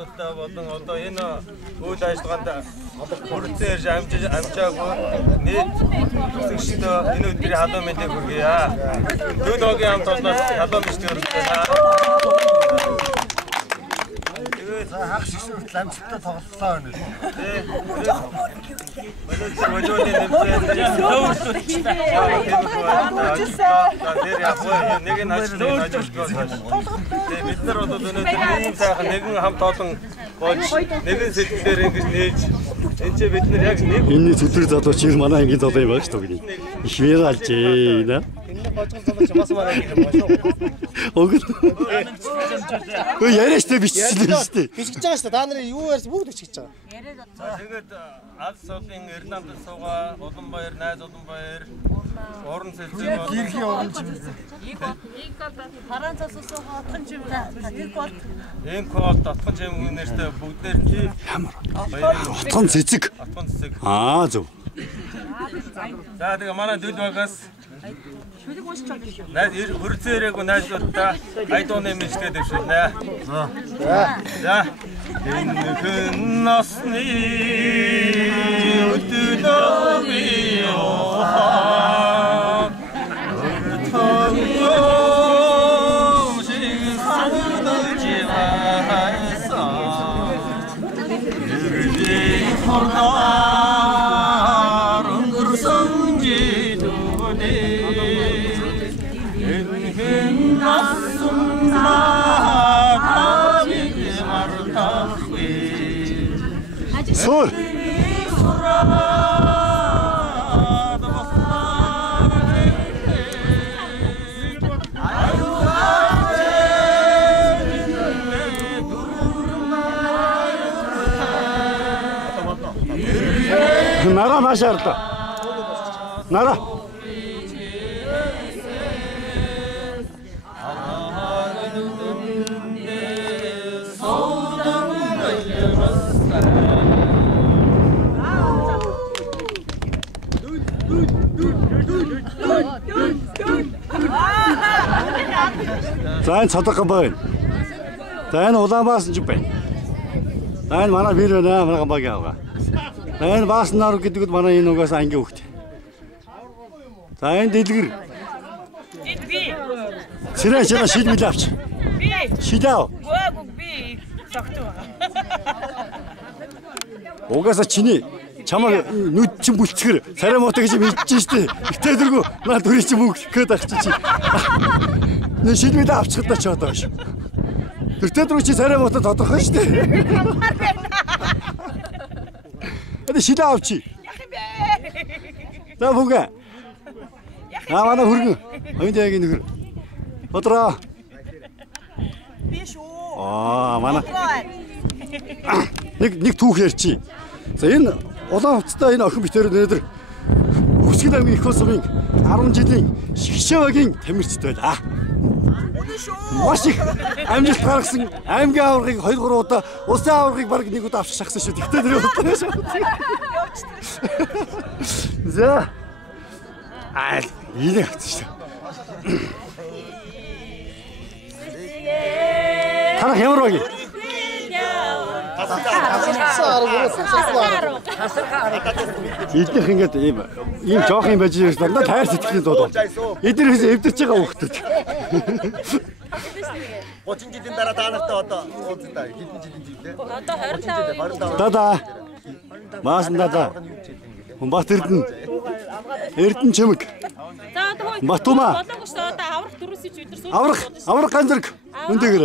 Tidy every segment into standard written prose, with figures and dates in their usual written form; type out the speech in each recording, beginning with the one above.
асуудалтай болон одоо энэ үйл ажиллагаанд бүрдээр амжаагүй нийт хэсэгчдөө энэ өдрийн халуун мэндийг хүргье. Төлөөгийн хамт олноос халуун мэндийг хүргье. Хагас шиг хүртэл амжилттай тоглолоо байна. Бид нар бол өнөөдөр ийм сайхан нэгэн хамт олон болж нэгэн сэтгэлээр ингэж нээж энэ бид нар яг нэг энэ зүтэр залууч ир манай ангийн залуу юм байна шүү дээ. Их вэралж ээ. энэ божгол залууч бас манай ангийн юм байна шүү. Огт. Өө яриаштай биччихлээ шүү дээ. Бичиж байгаа шүү дээ. Та нарын юу ярьж бүгд бичиж байгаа. Тэгээд алс суулын Эрнамд суугаа, Уланбаяр, Найз Уланбаяр, Орон Сэлцээ бол Гэрхийн орон чим. Харанцаас суугаа отхон чим. Энкол татхан чим нэртэй бүгдээр ямар отхон цэцэг. Отхон цэцэг. Аа зөв. За тэгээ манай дөл багаас Шүлэг уншиж байгаа шүү. найз хөрцөөрээгүй найзуудаа айдууны мэжтэй дэвшүүлнэ. За. Энэ хүн насны өдөлөви оо. Суур. Нара машаарда. Нара. За энэ цадга байна. За энэ Улаанбаас нь байна. За энэ манай бэр байна, манай гамбагийн авга. За энэ Бааснаар гэдэг нь манай энэ угаас ангийн хөхт. За энэ дэлгэр. Сэрэн шил мэл авч. Би. Шилээ. Гөөг би согтуу. Угаасаа чиний чамаа нүд чин бүлцгэр царай мотог гэж мэдчихэж штэ. Гэтэлэргүй наад төрий чи мөнгө гээд авчих чи. Нэ шилмэл авчихд та ч одоо ш. Тэртээ чи царай мотог тодорхой штэ. Энэ шилээ авчи. Яах юм бэ? За бүгэ. Манай хөргөн. Оюун дэгийн нөхөр. Бодроо. Би шүү. Манай. Нэг түүх ярьчи. За энэ улаан хувцастай энэ охин битээр өнөөдөр Үсгэл аймгийн их улсын 10 жилийн шгшээгийн тамирчид байлаа. Маш их амжилт гаргасан аймгийн аваргыг 2-3 удаа, улсын аваргыг баг нэг удаа авч шахсан шүү. Тэгтээ тэр удаа шүү. За. Ийм авчихсан шүү. Танах ямар баг? Эднийх ингээд ийм жоох юм байж ирсэн дандаа тайр сэтгэлийн дууд бол. Эднийхээс эвдэрч байгаа хүүхдүүд. 30 жилийн дараа та нартай одоо уулзтаа хэдэн жилийн жилээ? Одоо 25. Дада. Маасан дада. Бат Эрдэнэ чимэг. За одоо Батума. болоогүй шүү. Одоо аврах дөрөсөж өдөр сууж. Аврах ганцэрэг. Үнтэйгэр.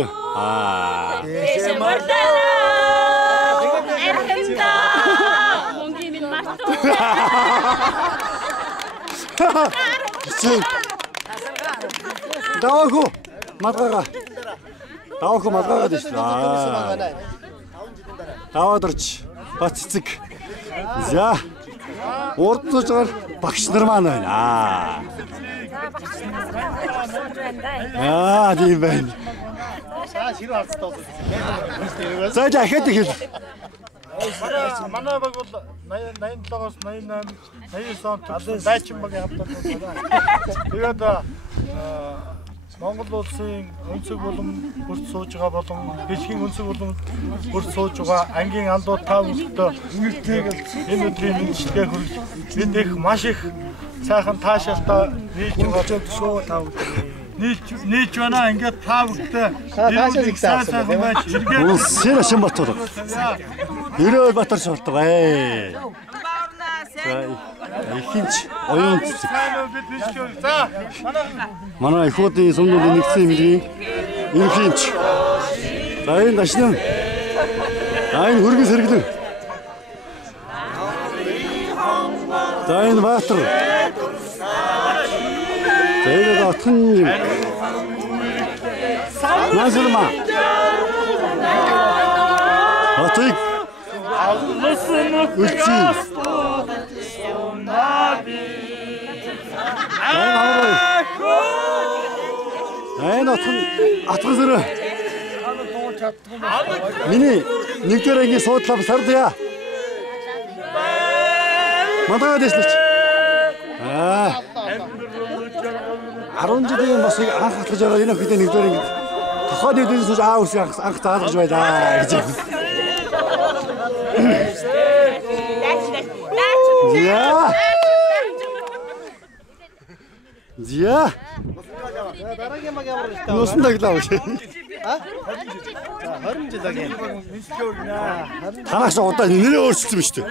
Эрхэмдээ. Мөнгөний минь мартуу. Даваагүй. Малгайгаа. Даваагүй малгайгаа дэвш. Даваадарч бат цэцэг. За. Урд цуцгаар багш нар маань байна. Тийм байна. Ширээ харцтай бол. За дахиад хэл. Манай баг бол 87-оос 88, 99 онд дайчин багийн хамтад байна. Тэгээд Монгол улсын өнцөг болон бүрт сууж байгаа болон дэлхийн өнцөг болон бүрт сууж байгаа ангийн андууд та бүхэндээ энэ өдрийн мэндчилгээ хүргэж бид их маш их сайхан таашаалтаа нийлж байгаа шүү та бүхэн. Нийлж байна ингээд та бүхэндээ энэ сайхан байж эргээд Сэр Шимбатор. Ерөөл Батар шуулт бай. Ихэнч оюун цэцэг. за Манай ихүүдийн сүмнүүдийн нэгдсэн эмнэлгийн инхинч. За энэ дашнам. Энэ хөргөн сэргэлэн. За энэ Баатар. За энэ отхон юм. Насрма. Атыг. Үлчи. Энэ атгасраа. Миний нэгдүгээр ангийн суудлаа сардя. Мадаа дэслэж. 10 жилийн бас анх хатгаж байгаа энэ охид нэгдүгээр анги тохоод нэгдүгээр сууж үсээ анх заалгаж байлаа гэж. Зя. Носон таглаа уу? 20 жилийн. Танаас удаа нэрээ өөрчилсөн биз дээ.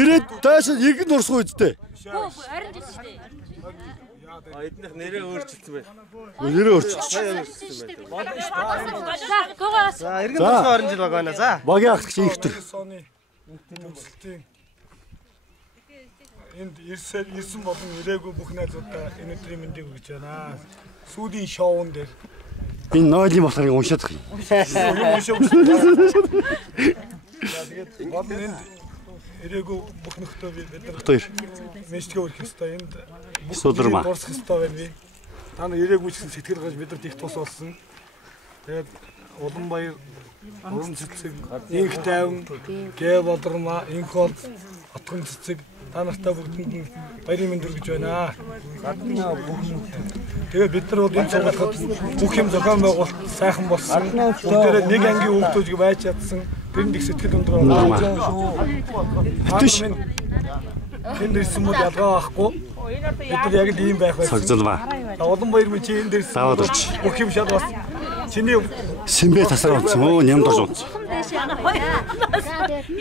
Ирээд дайш иргэн дурсгүй үсттэй. Харин жил шүү дээ. Эднийх нэрээ өөрчилсөн байх. Нэрээ өөрчилсөн. За иргэн дурсгүй 20 жил байгаа байна. За. Багийн ахлагч ихтер. энд ирсэн болон ирээгүй бүх найзуудаа энэ өдрийн мэндийг хүргэж байна. Сүүлийн шоун дээр энэ нойлын болохоор уншаад их. Тэгээд болон энд ирээгүй бүх нөхдөө бид нар мэдлэгээ өрөх ёстой. Энд бүх дурсах ёстой байна би. Та нар ирээгүй ч гэсэн сэтгэл гаж бидэрт их тус болсон. Тэгээд Улаанбаяр, Уран цэцэг, Инх тайван, Гэ Бодрма, Инх бол Отгон цэцэг та нартай бүгдэнд нь баярын мэнд хүргэж байна. Тэгээд бид нар бол энэ цагт бүх юм зохион байгуулалт сайхан болсон. Бүгдээрээ нэг ангийн хүүхдүүд байж чадсан. Тэнд их сэтгэл өндөр байна. Битүш. Энд ирсэн мод ялгаа байхгүй. Бид нар яг л ийм байх байсан. Цагзалмаа. Улаанбаяр мөн чи энд ирсэн. Даваад орч. Бүх юм шал бас чиний Симбэ тасраа унтсан. Нямд орж унтсан.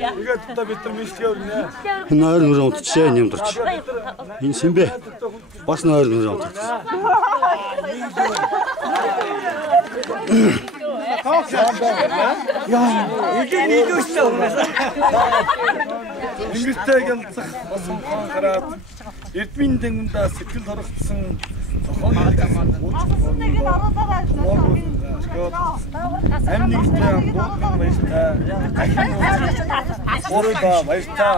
ингээд та бид нар мэдлэгээ өргөнэ. Энэ нойр нүрээ унтчихээ нямд орч. Энэ Симбэ бас нойр нүрээ унтчихсан. Ихэн нийлүүлсэн хүмүүс. Ингэртэй гэлцэх болсон хараад Эрдмийн тэнгундаа сэтгэл хоригдсан зохион амнигтэй бүгд баяртай. Оройдоо баяртай.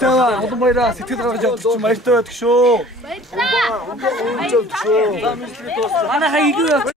Цаан Улаанбаяраа сэтгэл гаргаж явуулчих чинь баяртай байдаг шүү. баярлалаа. Баярлалаа. Манай хайгуу